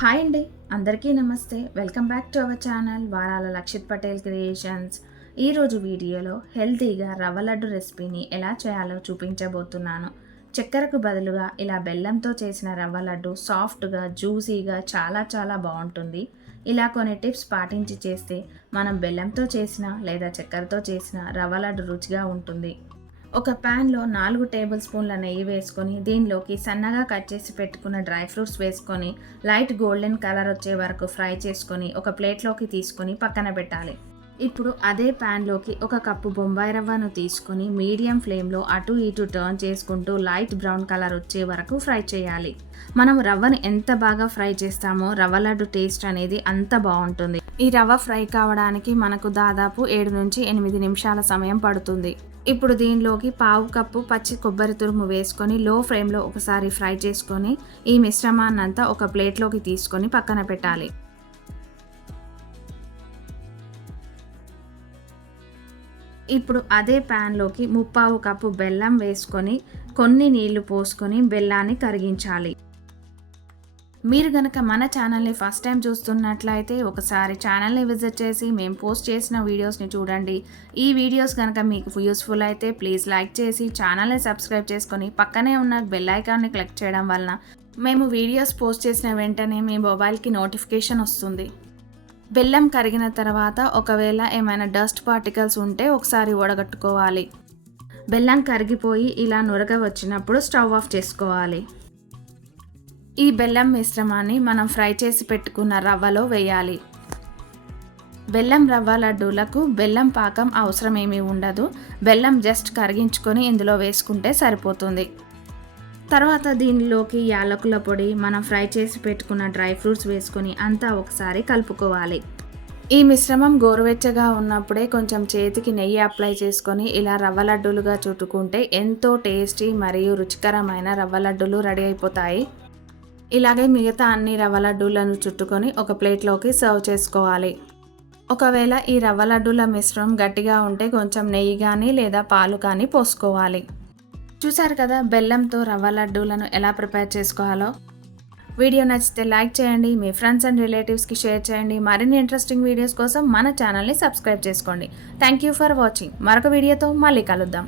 Hi అండి, అందరికీ నమస్తే. Welcome back to our channel వారాల లక్షిత్ పటేల్ క్రియేషన్స్. ఈరోజు వీడియోలో హెల్తీగా రవ్వ లడ్డు రెసిపీని ఎలా చేయాలో చూపించబోతున్నాను. చక్కెరకు బదులుగా ఇలా బెల్లంతో చేసిన రవ్వ లడ్డు సాఫ్ట్గా జ్యూసీగా చాలా బాగుంటుంది. ఇలా కొన్ని టిప్స్ పాటించి చేస్తే మనం బెల్లంతో చేసిన లేదా చక్కెరతో చేసిన రవ్వ లడ్డు రుచిగా ఉంటుంది. ఒక ప్యాన్లో 4 టేబుల్ స్పూన్ల నెయ్యి వేసుకొని దీనిలోకి సన్నగా కట్ చేసి పెట్టుకున్న డ్రై ఫ్రూట్స్ వేసుకొని లైట్ గోల్డెన్ కలర్ వచ్చే వరకు ఫ్రై చేసుకొని ఒక ప్లేట్లోకి తీసుకొని పక్కన పెట్టాలి. ఇప్పుడు అదే ప్యాన్లోకి 1 కప్పు బొంబాయి రవ్వను తీసుకొని మీడియం ఫ్లేమ్లో అటు ఇటు టర్న్ చేసుకుంటూ లైట్ బ్రౌన్ కలర్ వచ్చే వరకు ఫ్రై చేయాలి. మనం రవ్వని ఎంత బాగా ఫ్రై చేస్తామో రవ్వ లడ్డు టేస్ట్ అనేది అంత బాగుంటుంది. ఈ రవ్వ ఫ్రై కావడానికి మనకు దాదాపు 7 నుంచి 8 నిమిషాల సమయం పడుతుంది. ఇప్పుడు దీనిలోకి 1/2 కప్పు పచ్చి కొబ్బరి తురుము వేసుకొని లో ఫ్లేమ్లో ఒకసారి ఫ్రై చేసుకొని ఈ మిశ్రమాన్నంతా ఒక ప్లేట్లోకి తీసుకొని పక్కన పెట్టాలి. ఇప్పుడు అదే ప్యాన్లోకి 3/4 కప్పు బెల్లం వేసుకొని కొన్ని నీళ్లు పోసుకొని బెల్లాన్ని కరిగించాలి. మీరు గనక మన ఛానల్ని ఫస్ట్ టైం చూస్తున్నట్లయితే ఒకసారి ఛానల్ని విజిట్ చేసి మేము పోస్ట్ చేసిన వీడియోస్ని చూడండి. ఈ వీడియోస్ కనుక మీకు యూస్ఫుల్ అయితే ప్లీజ్ లైక్ చేసి ఛానల్ని సబ్స్క్రైబ్ చేసుకొని పక్కనే ఉన్న బెల్ ఐకాన్ని క్లిక్ చేయడం వలన మేము వీడియోస్ పోస్ట్ చేసిన వెంటనే మీ మొబైల్కి నోటిఫికేషన్ వస్తుంది. బెల్లం కరిగిన తర్వాత ఒకవేళ ఏమైనా డస్ట్ పార్టికల్స్ ఉంటే ఒకసారి వడగట్టుకోవాలి. బెల్లం కరిగిపోయి ఇలా నురగ వచ్చినప్పుడు స్టవ్ ఆఫ్ చేసుకోవాలి. ఈ బెల్లం మిశ్రమాన్ని మనం ఫ్రై చేసి పెట్టుకున్న రవ్వలో వేయాలి. బెల్లం రవ్వ లడ్డూలకు బెల్లం పాకం అవసరం ఏమీ ఉండదు. బెల్లం జస్ట్ కరిగించుకొని ఇందులో వేసుకుంటే సరిపోతుంది. తర్వాత దీనిలోకి యాలకుల పొడి, మనం ఫ్రై చేసి పెట్టుకున్న డ్రై ఫ్రూట్స్ వేసుకొని అంతా ఒకసారి కలుపుకోవాలి. ఈ మిశ్రమం గోరువెచ్చగా ఉన్నప్పుడే కొంచెం చేతికి నెయ్యి అప్లై చేసుకొని ఇలా రవ్వ లడ్డూలుగా చుట్టుకుంటే ఎంతో టేస్టీ మరియు రుచికరమైన రవ్వ లడ్డూలు రెడీ అయిపోతాయి. ఇలాగే మిగతా అన్ని రవ్వ లడ్డూలను చుట్టుకొని ఒక ప్లేట్లోకి సర్వ్ చేసుకోవాలి. ఒకవేళ ఈ రవ్వ లడ్డూల మిశ్రమం గట్టిగా ఉంటే కొంచెం నెయ్యి కానీ లేదా పాలు కానీ పోసుకోవాలి. చూసారు కదా బెల్లంతో రవ్వ లడ్డూలను ఎలా ప్రిపేర్ చేసుకోవాలో. వీడియో నచ్చితే లైక్ చేయండి, మీ ఫ్రెండ్స్ అండ్ రిలేటివ్స్కి షేర్ చేయండి. మరిన్ని ఇంట్రెస్టింగ్ వీడియోస్ కోసం మన ఛానల్ని సబ్స్క్రైబ్ చేసుకోండి. Thank you for watching. మరొక వీడియోతో మళ్ళీ కలుద్దాం.